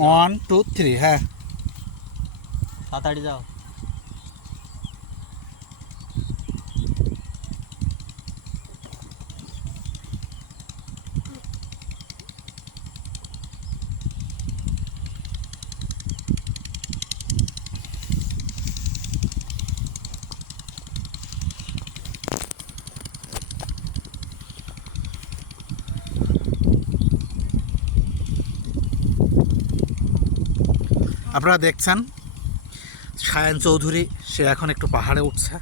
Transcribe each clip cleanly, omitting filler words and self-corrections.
1 2 3 হ্যাঁ তাড়াতাড়ি যাও। আপনারা দেখছেন সায়ন চৌধুরী, সে এখন একটু পাহাড়ে উঠছে।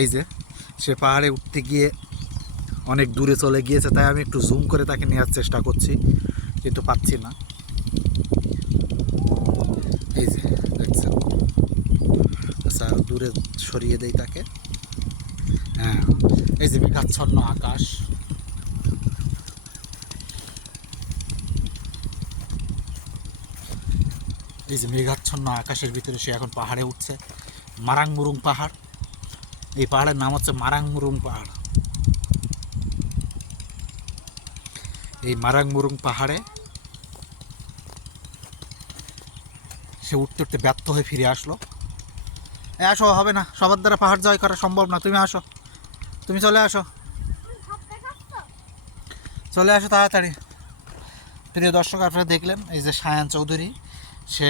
এই যে সে পাহাড়ে উঠতে গিয়ে অনেক দূরে চলে গিয়েছে, তাই আমি একটু জুম করে তাকে নেওয়ার চেষ্টা করছি, কিন্তু পাচ্ছি না। এই যে দেখছেন, আচ্ছা দূরে সরিয়ে দেই তাকে। হ্যাঁ, এই যে মেঘাচ্ছন্ন আকাশ, এই যে মেঘাচ্ছন্ন আকাশের ভিতরে সে এখন পাহাড়ে উঠছে। মারাংমুরুং পাহাড়, এই পাহাড়ের নাম হচ্ছে মারাংমুরুং পাহাড়। এই মারাংমুরুং পাহাড়ে সে উঠতে উঠতে ব্যর্থ হয়ে ফিরে আসলো। আসো, হবে না, সবার দ্বারা পাহাড় জয় করা সম্ভব না। তুমি আসো, তুমি চলে আসো, চলে আসো তাড়াতাড়ি। প্রিয় দর্শক, আপনারা দেখলেন এই যে সায়ান চৌধুরী, সে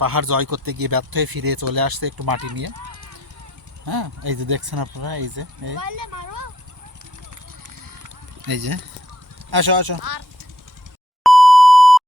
পাহাড় জয় করতে গিয়ে ব্যর্থ হয়ে ফিরে চলে আসছে একটু মাটি নিয়ে। হ্যাঁ, এই যে দেখছেন আপনারা, এই যে এই যে আসো আসো।